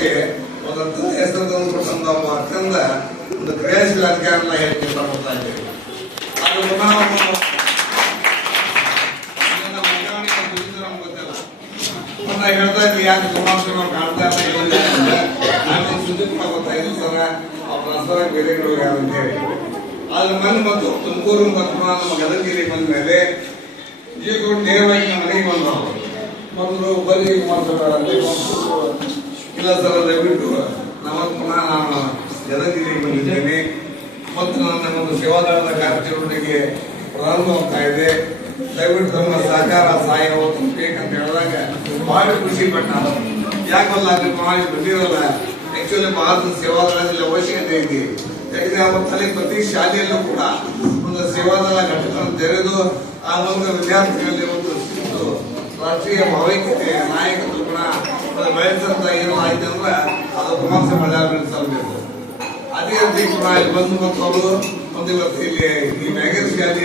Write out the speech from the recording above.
ಬಗ್ಗೆ ಒಂದಂತ ಹೆಸರು ತಂದುಕೊಟ್ಟಂತ ಒಬ್ಬ ಅತ್ಯಂತ ಒಂದು ಕ್ರಿಯಾಶೀಲ ಅಧಿಕಾರನ ಹೇಳಿ ಮಾಡ್ತಾ ಇದ್ದೇವೆ. ಅದು ಪುನಃ ನಮ್ಗೆ ಗೊತ್ತಿಲ್ಲ. ನಾ ಹೇಳ್ತಾ ಇದ್ವಿ ಯಾಕೆ ಕುಮಾರಸ್ವಾಮಿ ಅವ್ರು ಕಾಣ್ತಾ ಇಲ್ಲ ನಾನು ಸುದ್ದಿ ಕೂಡ ಗೊತ್ತಾಯಿತು ಸರ ಅವ್ರ ಹಸ್ತರ ಬೇರೆ ಅಂತ ಹೇಳಿ. ಆದ್ರೆ ಮನೆ ಮತ್ತು ತುಮಕೂರು ಮತ್ತು ನಮ್ಮ ಗದಗಿರಿ ಬಂದ ಮೇಲೆ ಈಗ ನೇರವಾಗಿ ನಮ್ಮ ಮನೆಗೆ ಬಂದರು ಬರೀ ಕುಮಾರಸ್ವಾಮಿ ಇಲ್ಲ ಸರ್ ದಯವಿಟ್ಟು ನಮ್ಮದು ಪುನಃ ನಾನು ಗದಗಿರಿಗೆ ಬಂದಿದ್ದೇನೆ ಮತ್ತು ನನ್ನ ಒಂದು ಸೇವಾದಳದ ಕಾರ್ಯಚಟುವಟಿಕೆ ಪ್ರಾರಂಭವಾಗ್ತಾ ಇದೆ. ದಯವಿಟ್ಟು ತಮ್ಮ ಸಹಕಾರ ಸಹಾಯ ಬೇಕಂತ ಹೇಳಿದಾಗ ಬಹಳ ಖುಷಿ ಪಟ್ಟ. ಯಾಕಲ್ಲ ಅಲ್ಲಿ ಮಾಡಿ ಬಂದಿರಲ್ಲ ಆಕ್ಚುಲಿ ಭಾರತದ ಸೇವಾದಳದಲ್ಲಿ ಅವಶ್ಯಕತೆ ಇದೆ. ಯಾಕಂದ್ರೆ ಅವತ್ತಲ್ಲಿ ಪ್ರತಿ ಶಾಲೆಯಲ್ಲೂ ಕೂಡ ಒಂದು ಸೇವಾದಳ ಘಟಕವನ್ನು ತೆರೆದು ಆ ಮೂಲಕ ವಿದ್ಯಾರ್ಥಿಗಳಲ್ಲಿ ಒಂದು ರಾಷ್ಟ್ರೀಯ ಭಾವೈಕ್ಯತೆ ನಾಯಕತ್ವ ಗುಣ ಬೆಳೆಸಂತ ಏನು ಆಯ್ತು ಅಂದ್ರೆ ಅದು ಕುಮಾರಸ್ವಾಮಿ ಬೆಳೆಸಬೇಕು. ಅದೇ ರೀತಿ ಕೂಡ ಇಲ್ಲಿ ಬಂದು ಮತ್ತು ಅವರು ಒಂದು ಇವತ್ತು ಇಲ್ಲಿ ಈ ಮ್ಯಾಗನ್ ಶಾಲೆ